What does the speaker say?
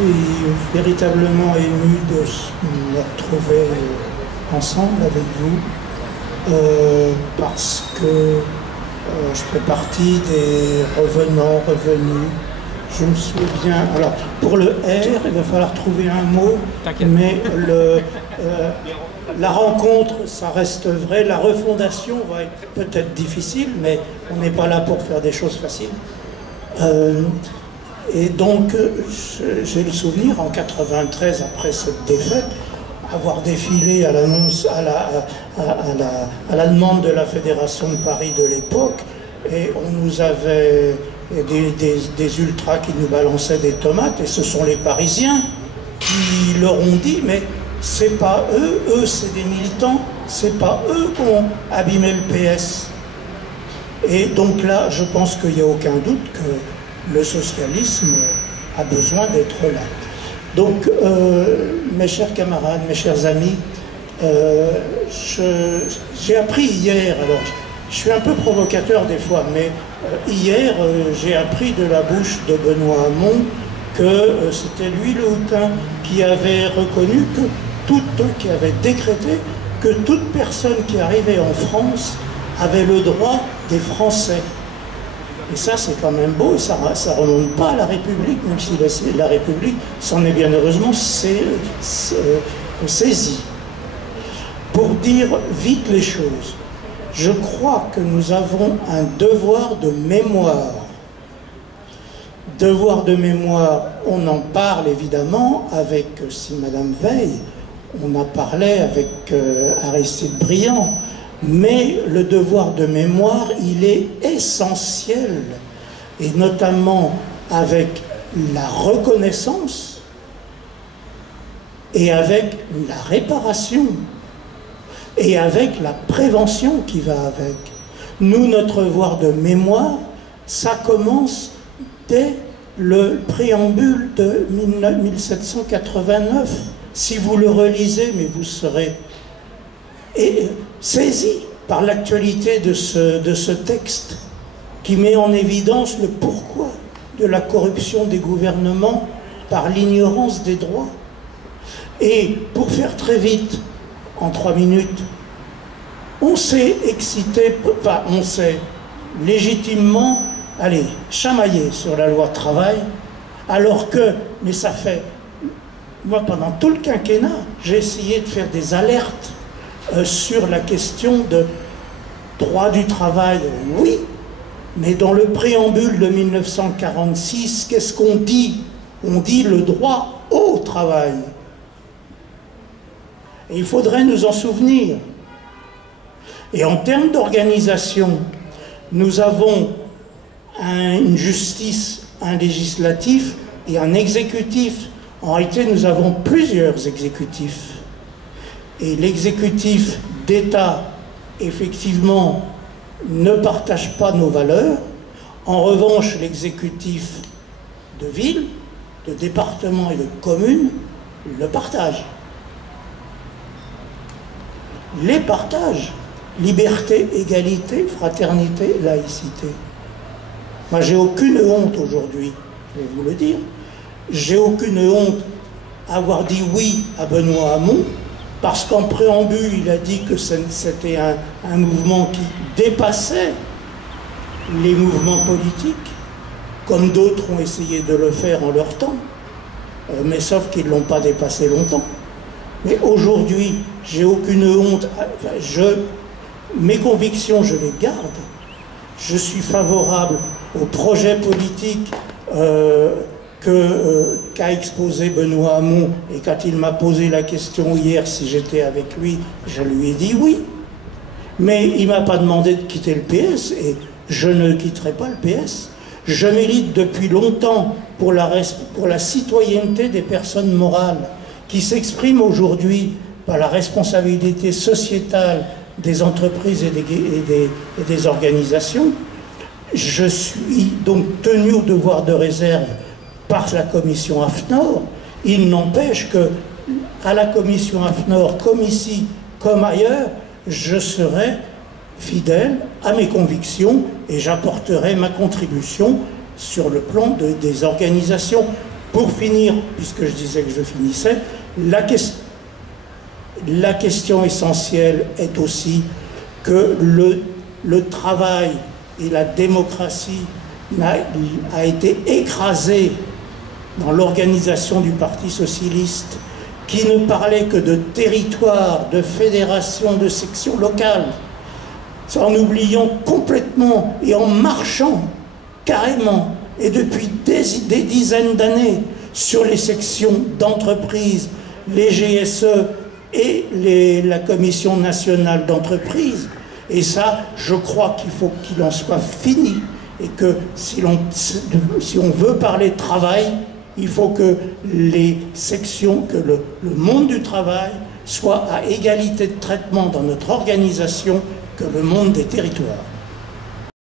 suis véritablement ému de me retrouver ensemble avec vous, parce que je fais partie des revenants, revenus. Je me souviens... Alors, pour le R, il va falloir trouver un mot, mais la rencontre, ça reste vrai. La refondation va être peut-être difficile, mais on n'est pas là pour faire des choses faciles. Et donc, j'ai le souvenir, en 93, après cette défaite, avoir défilé à l'annonce, à la demande de la Fédération de Paris de l'époque, et on nous avait des ultras qui nous balançaient des tomates, et ce sont les Parisiens qui leur ont dit, mais c'est pas eux c'est des militants, c'est pas eux qui ont abîmé le PS. Et donc là, je pense qu'il n'y a aucun doute que le socialisme a besoin d'être là. Donc, mes chers camarades, mes chers amis, j'ai appris hier, alors je suis un peu provocateur des fois, mais hier j'ai appris de la bouche de Benoît Hamon que c'était lui le Houtin qui avait reconnu qui avait décrété que toute personne qui arrivait en France avait le droit des Français. Et ça, c'est quand même beau, ça ne remonte pas à la République, même si la République s'en est bien heureusement saisie. Pour dire vite les choses, je crois que nous avons un devoir de mémoire. Devoir de mémoire, on en parle évidemment avec, si Madame Veil, on en parlait avec Aristide Briand, mais le devoir de mémoire, il est essentiel, et notamment avec la reconnaissance et avec la réparation et avec la prévention qui va avec. Nous, notre devoir de mémoire, ça commence dès le préambule de 1789. Si vous le relisez, mais vous serez saisi par l'actualité de ce texte qui met en évidence le pourquoi de la corruption des gouvernements par l'ignorance des droits. Et pour faire très vite, en 3 minutes, on s'est excité, enfin on s'est légitimement, allez, chamaillé sur la loi travail, alors que, mais ça fait, moi pendant tout le quinquennat, j'ai essayé de faire des alertes sur la question de droit du travail, oui, mais dans le préambule de 1946, qu'est-ce qu'on dit? On dit le droit au travail. Et il faudrait nous en souvenir. Et en termes d'organisation, nous avons une justice, un législatif et un exécutif. En réalité, nous avons plusieurs exécutifs. Et l'exécutif d'État, effectivement, ne partage pas nos valeurs. En revanche, l'exécutif de ville, de département et de commune le partage. Les partage. Liberté, égalité, fraternité, laïcité. Moi, j'ai aucune honte aujourd'hui, je vais vous le dire. J'ai aucune honte à avoir dit oui à Benoît Hamon, parce qu'en préambule, il a dit que c'était un mouvement qui dépassait les mouvements politiques, comme d'autres ont essayé de le faire en leur temps, mais sauf qu'ils ne l'ont pas dépassé longtemps. Mais aujourd'hui, j'ai aucune honte, mes convictions, je les garde. Je suis favorable au projet politique qu'a exposé Benoît Hamon, et quand il m'a posé la question hier si j'étais avec lui, je lui ai dit oui. Mais il ne m'a pas demandé de quitter le PS, et je ne quitterai pas le PS. Je milite depuis longtemps pour la citoyenneté des personnes morales qui s'expriment aujourd'hui par la responsabilité sociétale des entreprises et des organisations. Je suis donc tenu au devoir de réserve par la commission AFNOR. Il n'empêche que à la commission AFNOR, comme ici, comme ailleurs, je serai fidèle à mes convictions et j'apporterai ma contribution sur le plan des organisations. Pour finir, puisque je disais que je finissais, la question essentielle est aussi que le travail et la démocratie a été écrasé dans l'organisation du Parti socialiste, qui ne parlait que de territoire, de fédération, de sections locales, en oubliant complètement et en marchant carrément, et depuis des dizaines d'années, sur les sections d'entreprise, les GSE et la Commission nationale d'entreprise. Et ça, je crois qu'il faut qu'il en soit fini, et que si on veut parler de travail, il faut que les sections, que le monde du travail soit à égalité de traitement dans notre organisation que le monde des territoires.